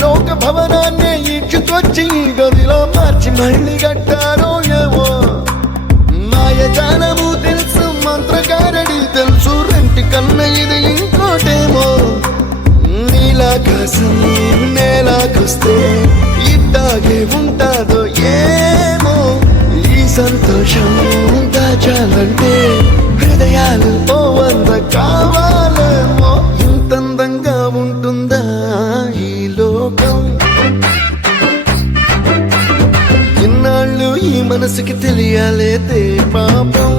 లోక భవనాన్ని ఈడ్చుకొచ్చి గదిలో మార్చి మళ్ళీ కట్టారో ఏమో మాయజాలము తెలుసు మంత్రగారడి తెలుసు రెంటి కన్న ఇది ఇంకోటేమో నీలాకాశం నేలాకొస్తే ఇట్టాగే ఉంటాదో ఏమో ఈ సంతోషం దాచాలంటే హృదయాలు ఓ వంద కావాలేమో ఇంతందంగా ఉంటుందా ఈ లోకం ఇన్నాళ్ళు ఈ మనసుకి తెలియాలేదే పాపం